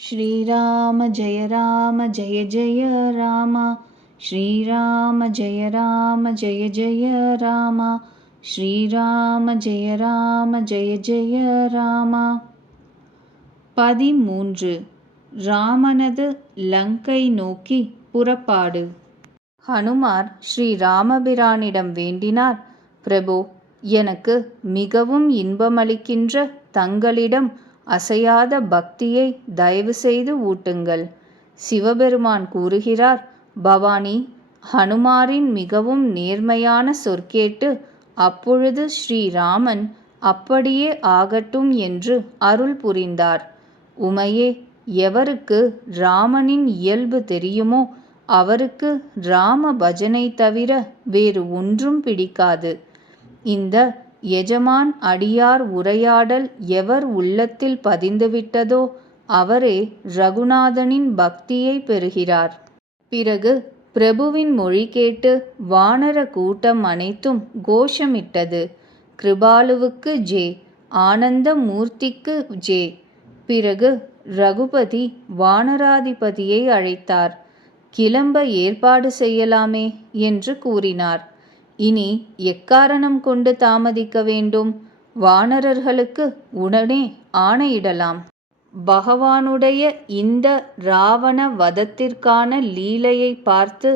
श्रीराम जय राम जय जय राम श्रीराम जय राम जय जय राम श्रीराम जय राम जय जय राम பதிமூன்று ராமனது லங்கை நோக்கி புறப்பாடு ஹனுமார் ஸ்ரீ ராமபிரானிடம் வேண்டினார் பிரபு எனக்கு மிகவும் இன்பமளிக்கின்ற தங்களிடம் அசையாத பக்தியை தயவு செய்து ஊட்டுங்கள். சிவபெருமான் கூறுகிறார் பவானி ஹனுமாரின் மிகவும் நேர்மையான சொற்கேட்டு அப்பொழுது ஸ்ரீராமன் அப்படியே ஆகட்டும் என்று அருள் புரிந்தார். உமையே எவருக்கு ராமனின் இயல்பு தெரியுமோ அவருக்கு ராம பஜனை தவிர வேறு ஒன்றும் பிடிக்காது. இந்த எஜமான் அடியார் உரையாடல் எவர் உள்ளத்தில் பதிந்துவிட்டதோ அவரே ரகுநாதனின் பக்தியை பெறுகிறார். பிறகு பிரபுவின் மொழி கேட்டு வானர கூட்டம் அனைத்தும் கோஷமிட்டது. கிருபாலுவுக்கு ஜே ஆனந்த மூர்த்திக்கு ஜே. பிறகு ரகுபதி வானராதிபதியை அழைத்தார். கிளம்ப ஏற்பாடு செய்யலாமே என்று கூறினார். இனி எக்காரணம் கொண்டு தாமதிக்க வேண்டும்? வானரர்களுக்கு உடனே ஆணையிடலாம். பகவானுடைய இந்த ராவண வதத்திற்கான லீலையை பார்த்து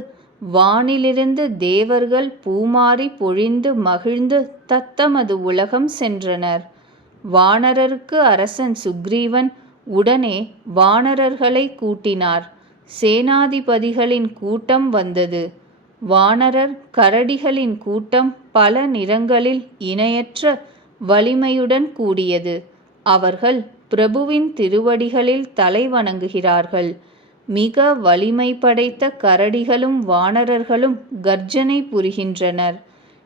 வானிலிருந்து தேவர்கள் பூமாரி பொழிந்து மகிழ்ந்து தத்தமது உலகம் சென்றனர். வானரருக்கு அரசன் சுக்ரீவன் உடனே வானரர்களை கூட்டினார். சேனாதிபதிகளின் கூட்டம் வந்தது. வானரர் கரடிகளின் கூட்டம் பல நிறங்களில் இணையற்ற வலிமையுடன் கூடியது. அவர்கள் பிரபுவின் திருவடிகளில் தலை வணங்குகிறார்கள். மிக வலிமை படைத்த கரடிகளும் வானரர்களும் கர்ஜனை புரிகின்றனர்.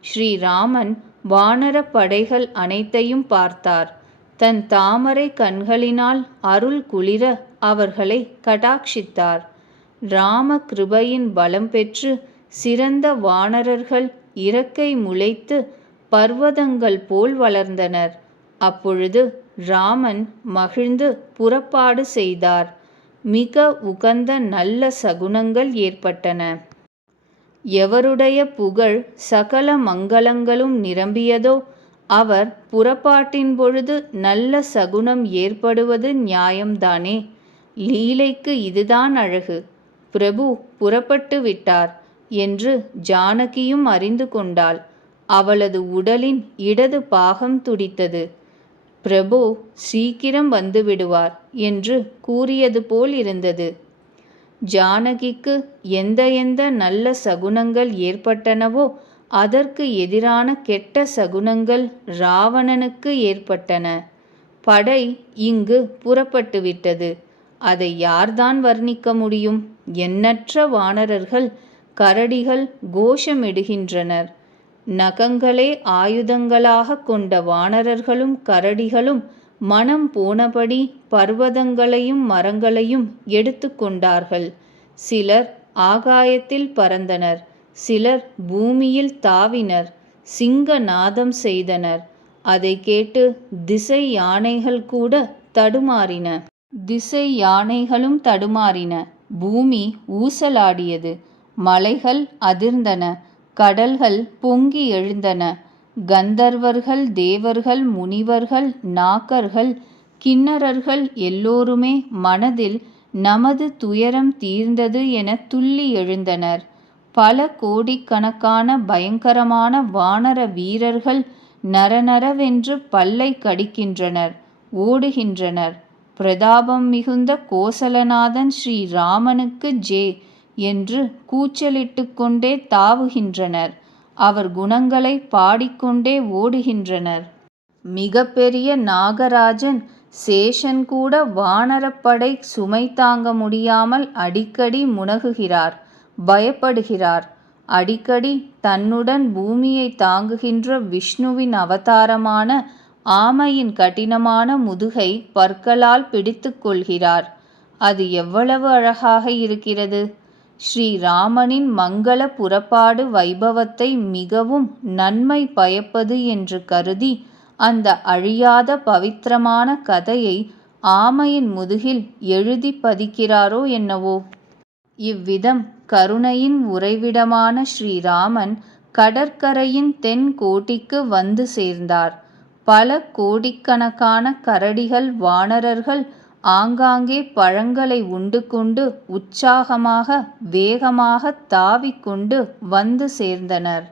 ஸ்ரீராமன் வானர படைகள் அனைத்தையும் பார்த்தார். தன் தாமரை கண்களினால் அருள் குளிர அவர்களை கடாட்சித்தார். ராம கிருபையின் பலம் பெற்று சிறந்த வானரர்கள் இறக்கை முளைத்து பர்வதங்கள் போல் வளர்ந்தனர். அப்பொழுது ராமன் மகிழ்ந்து புறப்பாடு செய்தார். மிக உகந்த நல்ல சகுனங்கள் ஏற்பட்டன. எவருடைய புகழ் சகல மங்களங்களும் நிரம்பியதோ அவர் புறப்பாட்டின் பொழுது நல்ல சகுனம் ஏற்படுவது நியாயம்தானே? லீலைக்கு இதுதான் அழகு. பிரபு புறப்பட்டு விட்டார். என்று ஜானகியும் அறிந்து கொண்டாள். அவளது உடலின் இடது பாகம் துடித்தது. பிரபு சீக்கிரம் வந்துவிடுவார் என்று கூறியது போல் இருந்தது. ஜானகிக்கு எந்த எந்த நல்ல சகுனங்கள் ஏற்பட்டனவோ அதற்கு எதிரான கெட்ட சகுனங்கள் ராவணனுக்கு ஏற்பட்டன. படை இங்கு புறப்பட்டுவிட்டது. அதை யார்தான் வர்ணிக்க முடியும்? எண்ணற்ற வானரர்கள் கரடிகள் கோஷமிடுகின்றனர். நகங்களே ஆயுதங்களாக கொண்ட வானரர்களும் கரடிகளும் மனம் போனபடி பர்வதங்களையும் மரங்களையும் எடுத்துக்கொண்டார்கள் சிலர் ஆகாயத்தில் பறந்தனர். சிலர் பூமியில் தாவினர். சிங்க நாதம் செய்தனர். அதை கேட்டு திசை யானைகள் கூட தடுமாறின. திசை யானைகளும் தடுமாறின. பூமி ஊசலாடியது. மலைகள் அதிர்ந்தன கடல்கள் பொங்கி எழுந்தன. கந்தர்வர்கள் தேவர்கள் முனிவர்கள் நாக்கர்கள் கிண்ணறர்கள் எல்லோருமே மனதில் நமது துயரம் தீர்ந்தது என துள்ளி எழுந்தனர். பல கோடிக்கணக்கான பயங்கரமான வானர வீரர்கள் நரநரவென்று பல்லை கடிக்கின்றனர் ஓடுகின்றனர். பிரதாபம் மிகுந்த கோசலநாதன் ஸ்ரீ ராமனுக்கு ஜே. என்று கூச்சலிட்டு கொண்டே தாவுகின்றனர். அவர் குணங்களை பாடிக்கொண்டே ஓடுகின்றனர். மிகப்பெரிய நாகராஜன் சேஷன் கூட வானரப்படை சுமை தாங்க முடியாமல் அடிக்கடி முனகுகிறார் பயப்படுகிறார். அடிக்கடி தன்னுடன் பூமியை தாங்குகின்ற விஷ்ணுவின் அவதாரமான ஆமையின் கடினமான முதுகை பற்களால் பிடித்து கொள்கிறார். அது எவ்வளவு அழகாக இருக்கிறது! ஸ்ரீராமனின் மங்கள புறப்பாடு வைபவத்தை மிகவும் நன்மை பயப்பது என்று கருதி அந்த அழியாத பவித்திரமான கதையை ஆமையின் முதுகில் எழுதி பதிக்கிறாரோ என்னவோ? இவ்விதம் கருணையின் உறைவிடமான ஸ்ரீராமன் கடற்கரையின் தென் கோட்டிக்கு வந்து சேர்ந்தார். பல கோடிக்கணக்கான கரடிகள் வானரர்கள் ஆங்காங்கே பழங்களை உண்டு கொண்டு உற்சாகமாக வேகமாகத் தாவிக்கொண்டு வந்து சேர்ந்தனர்.